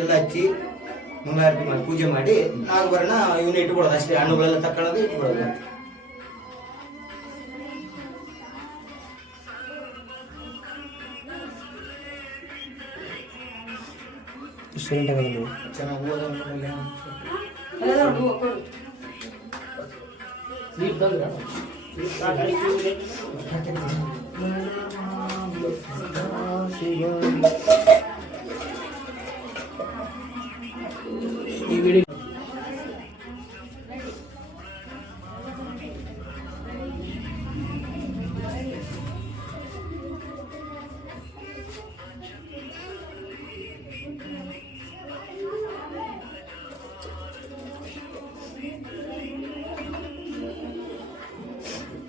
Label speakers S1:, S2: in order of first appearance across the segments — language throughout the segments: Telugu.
S1: ಎಲ್ಲ ಹಚ್ಚಿ ಮುಂಗಾರತಿ ಮಾಡಿ ಪೂಜೆ ಮಾಡಿ ನಾಗಭರಣ ಇವನ್ನ ಇಟ್ಕೊಳ್ಳೋದು, ಅಷ್ಟೇ ಹಣ್ಣುಗಳೆಲ್ಲ ತಕ್ಕೊಳ್ಳೋದು, ಇಟ್ಕೊಳ್ಳೋದು. ಚೆನ್ನಾಗಿ ಓದೋದು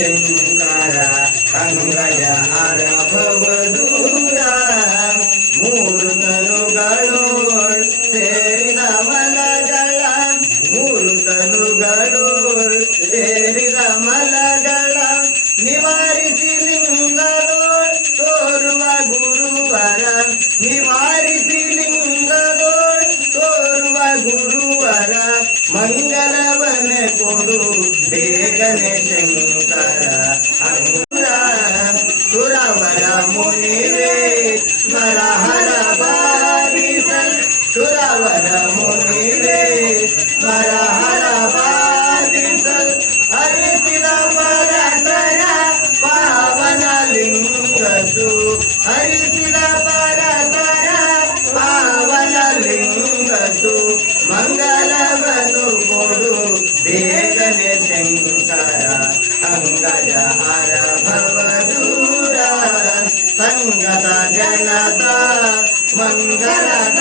S2: Washington శరవణ కొడు వేగన శంకర ಮಂಗಳದ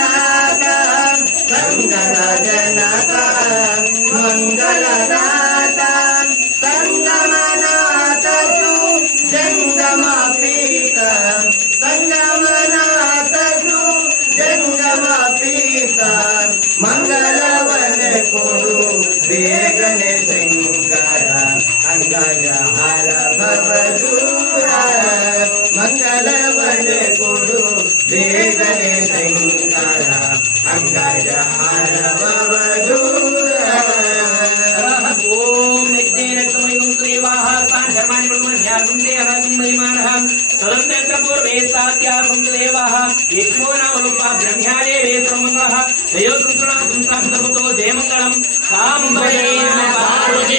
S2: ब्रह्म्यादेवे जयमङ्गलं साम्बरेण पार्वती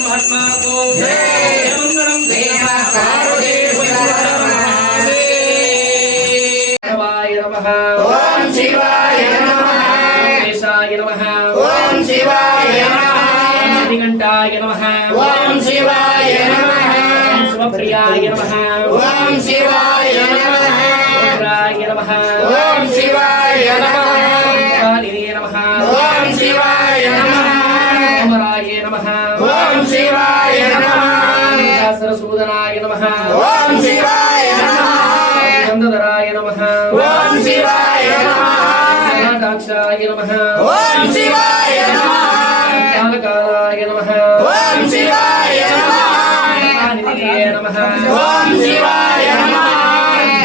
S2: महात्मा को ओम शिवाय नमः गणेशाय नमः
S1: ओम
S2: शिवाय नमः श्रीघंटाय नमः
S1: ओम
S2: शिवाय नमः शिवप्रियाय नमः
S1: ओम
S2: शिवाय नमः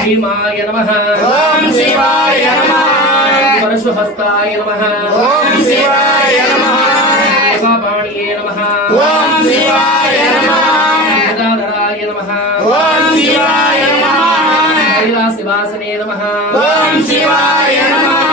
S1: భీమాయ నమ ఓం శివాయ నమ పరశుహస్తాయ నమ ఓం శివాయ నమ మహాపాణియే నమ ఓం శివాయ నమ గదాధరాయ నమ ఓం శివాయ నమ కైలాసివాసనే నమ ఓం శివాయ నమ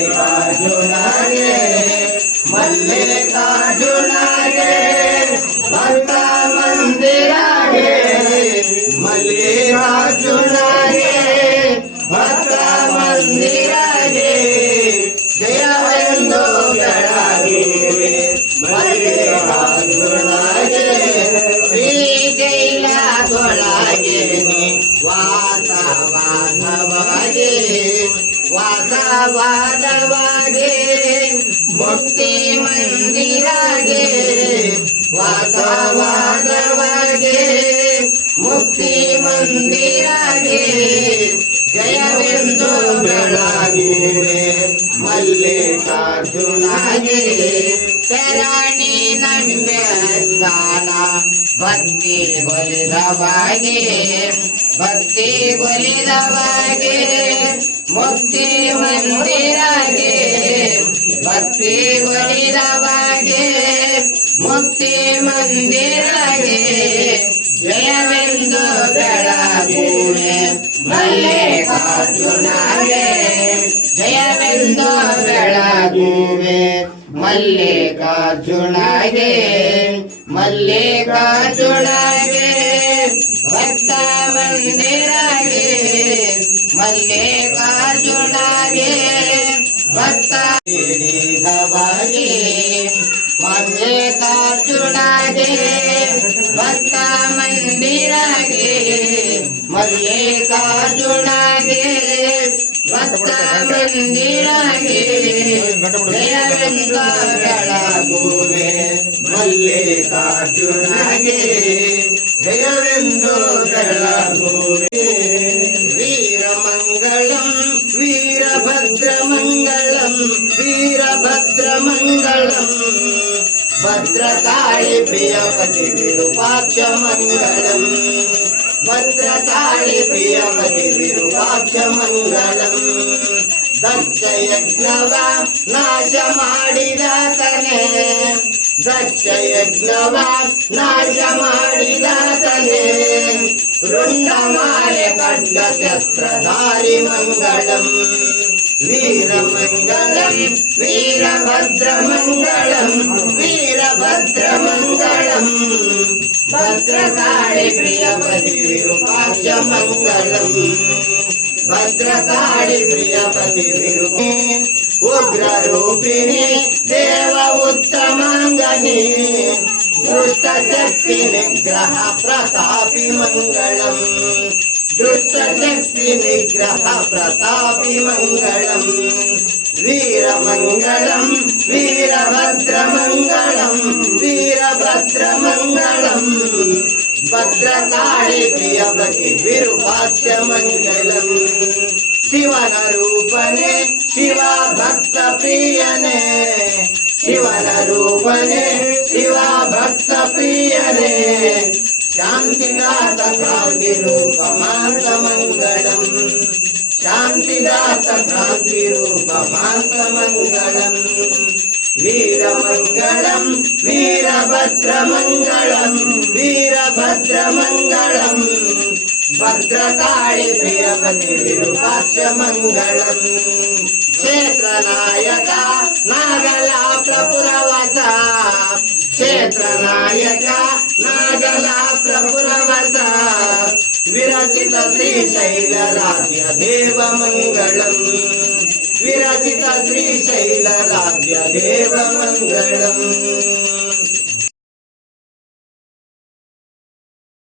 S2: ವಾಸವಾದವಾಗೆ ಮುಕ್ತಿ ಮಂದಿರಾಗೆ, ವಾಸವಾದವಾಗೆ ಮುಕ್ತಿ ಮಂದಿರಾಗೆ, ಜಯವೆಂದು ಬೆಳಗಿವೆ, ಮಲ್ಲಿಕಾರ್ಜುನಾಗೆ. ಶರಣಿ ನಂಬ್ಯಸ್ಥಾನ ಭಕ್ತಿ ಗೊಲಿದವಾಗೆ ಭಕ್ತಿ ಗೊಲಿದವಾಗೆ ಮುಕ್ತಿ ಮಂದಿರಾಗೆ ಭಕ್ತಿ ಗೊಲಿದವಾಗೆ ಮುಕ್ತಿ ಮಂದಿರಾಗೆ, ಜಯವೆಂದು ಬೆಳಗುವೆ ಮಲ್ಲಿಕಾರ್ಜುನಾಗೆ ಜಯವೆಂದು ಬೆಳಗುವೆ ಮಲ್ಲಿಕಾರ್ಜುನಾಗೆ ಮಲ್ಲಿಕಾರ್ಜುನಾಗೆ ಭಕ್ತ ಮಂದಿರಾಗೆ भगवती वंदे गे भक्ता मन्दिरागे। वंदे काचुर्णादे भक्ता मन्दिरागे। जयविन्दो गळा गोवे गे ಭದ್ರಕಾಳಿ ಪ್ರಿಯಪತಿ ವಿರೂಪಾಕ್ಷ ಮಂಗಳಂ. ಭದ್ರಕಾಳಿ ಪ್ರಿಯಪತಿ ವಿರೂಪಾಕ್ಷ ಮಂಗಳಂ. ದಕ್ಷ ಯಜ್ಞವ ನಾಶ ಮಾಡಿದಾತನೇ ದಕ್ಷ ಯಜ್ಞವ ನಾಶ ಮಾಡಿದಾತನೇ ರುಂಡಮಾಲೆ ಖಡ್ಗ ಶಸ್ತ್ರಧಾರಿ ಮಂಗಳಂ. वीरमङ्गलम् वीरभद्रमङ्गलम् वीरभद्रमङ्गलम्। भद्रकारि प्रियपतिरुभाष्यमङ्गलम् भद्रकारि प्रियपति विरुहे उग्ररूपिणि देव उत्तमङ्गले दुष्टशक्तिनि ग्रहप्रतापि मङ्गलम्। దుష్టశక్తి నిగ్రహ ప్రతాపి మంగళం వీరమంగళం వీరభద్రమంగళం వీరభద్రమంగళం. భద్రకాళి ప్రియపతి విరూపాక్ష మంగళం శివన రూపనే శివ భక్త ప్రియనే శివన రూపనే శివ భక్త ప్రియనే శాంతిదాత క్రాంతి రూపమాంత మంగళం శాంతిదాత క్రాంతి రూపమాంత మంగళం వీరమంగళం వీరభద్రమంగళం వీరభద్రమంగళం. భద్రకాళి ప్రియపతి విరూపాక్ష మంగళం క్షేత్రనాయక నాగలా ప్రపురవస. క్షేత్రనాయక విరచిత శ్రీశైల రాజ్య దేవ మంగళం విరచిత శ్రీశైల రాజ్య దేవ మంగళం